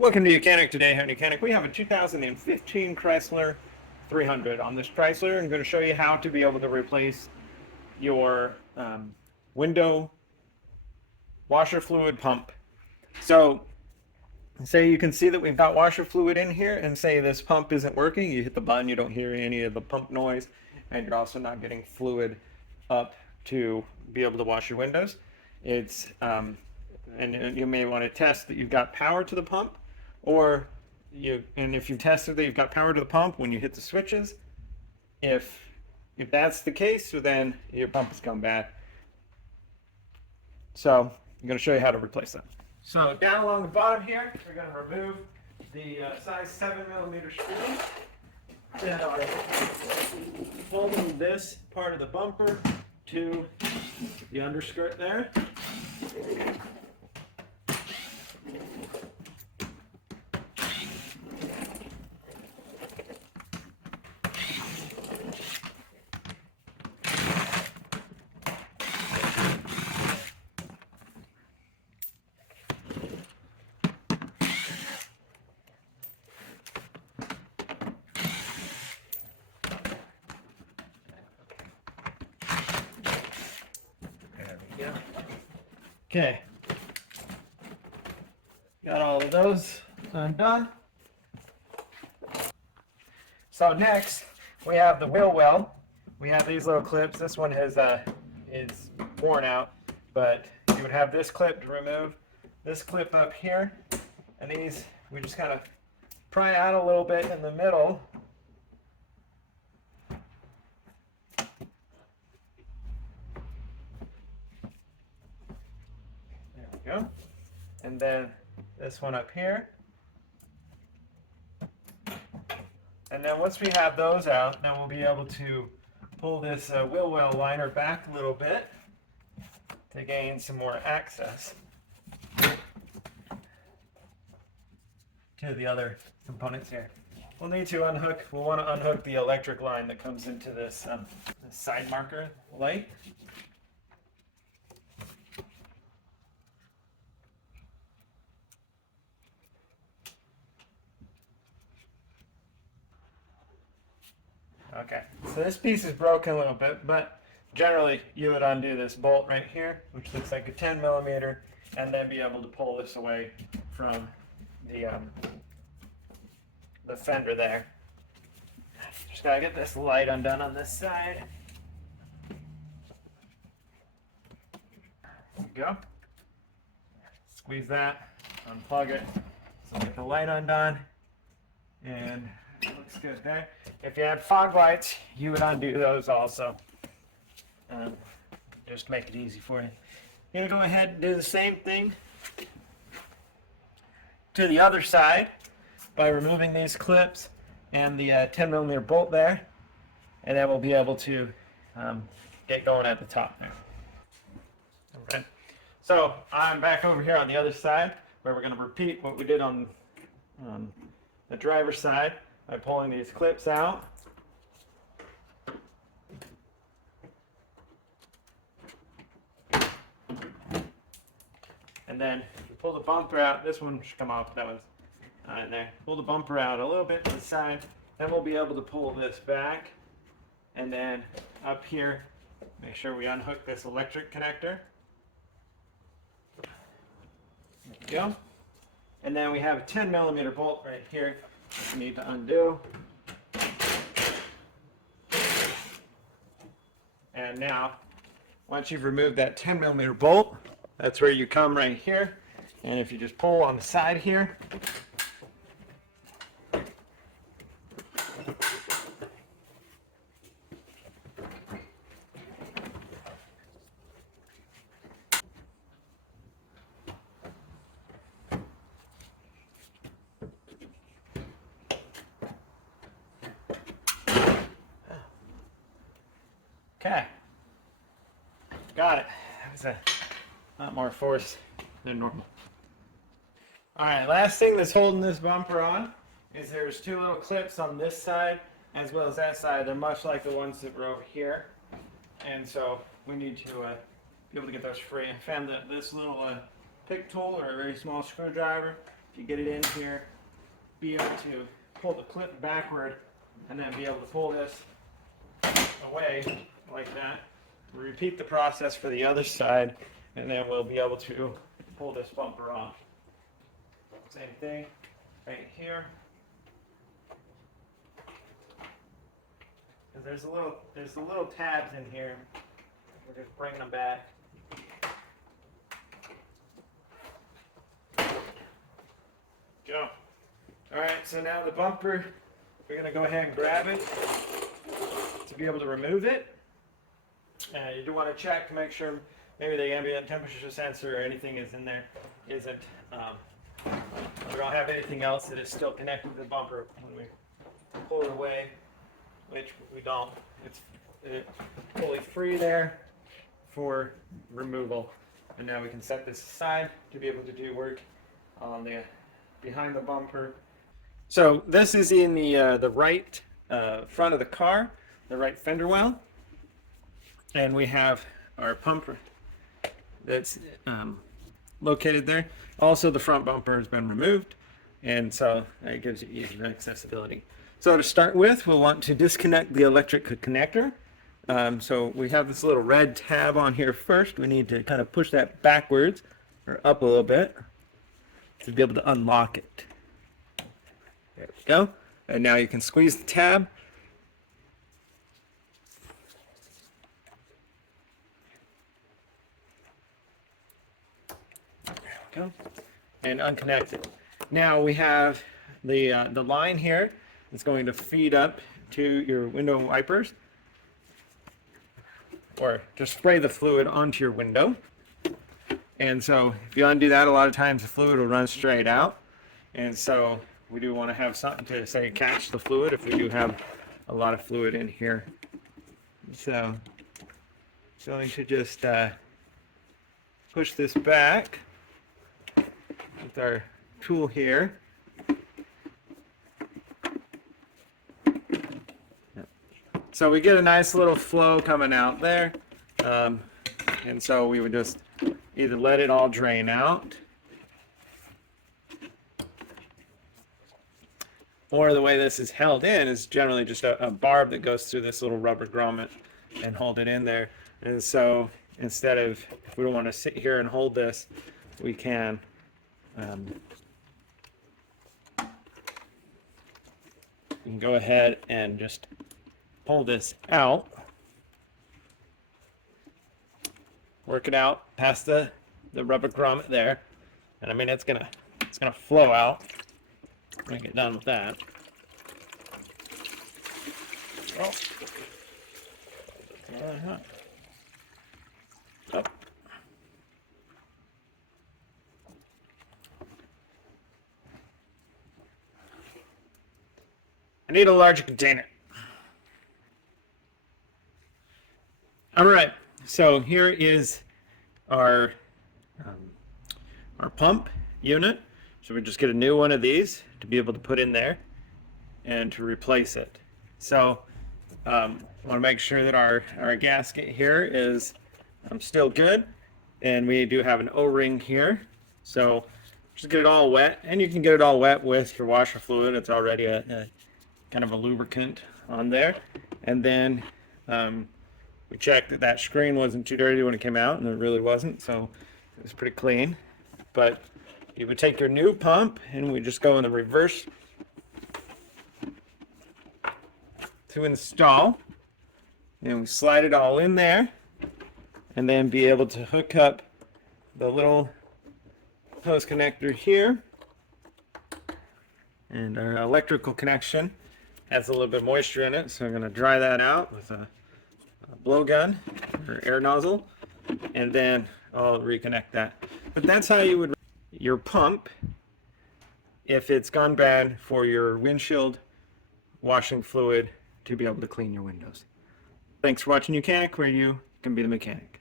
Welcome to Mechanic Today. Here at Mechanic, we have a 2015 Chrysler 300. On this Chrysler, I'm going to show you how to be able to replace your window washer fluid pump. So, say you can see that we've got washer fluid in here, and say this pump isn't working. You hit the button, you don't hear any of the pump noise, and you're also not getting fluid up to be able to wash your windows. And you may want to test that you've got power to the pump. And if you've tested that you've got power to the pump when you hit the switches, if that's the case, so then your pump has gone bad. So I'm going to show you how to replace that. So down along the bottom here, we're going to remove the size 7mm screws that are holding this part of the bumper to the underskirt there. Okay, got all of those undone. So next, we have the wheel well. We have these little clips. This one is worn out, but you would have this clip to remove. This clip up here, and these we just kind of pry out a little bit in the middle. Go. And then this one up here. And then once we have those out, then we'll be able to pull this wheel well liner back a little bit to gain some more access to the other components here. We'll want to unhook the electric line that comes into this side marker light. Okay, so this piece is broken a little bit, but generally you would undo this bolt right here, which looks like a 10mm, and then be able to pull this away from the fender there. Just gotta get this light undone on this side. There we go. Squeeze that, unplug it, so get the light undone, and it looks good there. If you had fog lights, you would undo those also. Just to make it easy for you. You're going to go ahead and do the same thing to the other side by removing these clips and the 10mm bolt there. And then we'll be able to get going at the top there. Okay. So I'm back over here on the other side where we're going to repeat what we did on the driver's side by pulling these clips out. And then you pull the bumper out. This one should come off. That one's not in there. Pull the bumper out a little bit to the side. Then we'll be able to pull this back. And then up here, make sure we unhook this electric connector. There we go. And then we have a 10mm bolt right here that we need to undo. And now, once you've removed that 10mm bolt, that's where you come right here. And if you just pull on the side here, okay, got it. That was a lot more force than normal. All right, last thing that's holding this bumper on is there's two little clips on this side as well as that side. They're much like the ones that were over here, and so we need to be able to get those free. I found that this little pick tool or a very small screwdriver if you get it in here, be able to pull the clip backward and then be able to pull this away like that. Repeat the process for the other side, and then we'll be able to pull this bumper off. Same thing right here. And there's the little tabs in here. We're just bringing them back. Go. All right, so now the bumper, we're going to go ahead and grab it to be able to remove it. You do want to check to make sure maybe the ambient temperature sensor or anything is in there isn't. We don't have anything else that is still connected to the bumper when we pull it away, which we don't. It's fully free there for removal. And now we can set this aside to be able to do work on the behind the bumper. So this is in the right front of the car, the right fender well. And we have our pump that's located there. Also, the front bumper has been removed, and so it gives you easier accessibility. So to start with, we'll want to disconnect the electric connector. So we have this little red tab on here first. We need to kind of push that backwards or up a little bit to be able to unlock it. There we go. And now you can squeeze the tab. Go and unconnect it. Now we have the line here that's going to feed up to your window wipers, or just spray the fluid onto your window. And so if you undo that, a lot of times the fluid will run straight out, and so we do want to have something to say catch the fluid if we do have a lot of fluid in here. So going to just push this back with our tool here. So we get a nice little flow coming out there. And so we would just either let it all drain out, or the way this is held in is generally just a barb that goes through this little rubber grommet and hold it in there. And so instead of, if we don't want to sit here and hold this, we can you can go ahead and just pull this out, work it out past the rubber grommet there, and I mean it's gonna flow out when we get done with that. Oh. Up. I need a larger container. All right, so here is our pump unit. So we just get a new one of these to be able to put in there and to replace it. So want to make sure that our gasket here is still good, and we do have an O-ring here. So just get it all wet, and you can get it all wet with your washer fluid. It's already a kind of a lubricant on there. And then we checked that screen wasn't too dirty when it came out, and it really wasn't, so it was pretty clean. But you would take your new pump, and we just go in the reverse to install, and we slide it all in there, and then be able to hook up the little hose connector here. And our electrical connection has a little bit of moisture in it, so I'm going to dry that out with a blowgun or air nozzle, and then I'll reconnect that. But that's how you would your pump if it's gone bad for your windshield washing fluid to be able to clean your windows. Thanks for watching Mechanic, where you can be the mechanic.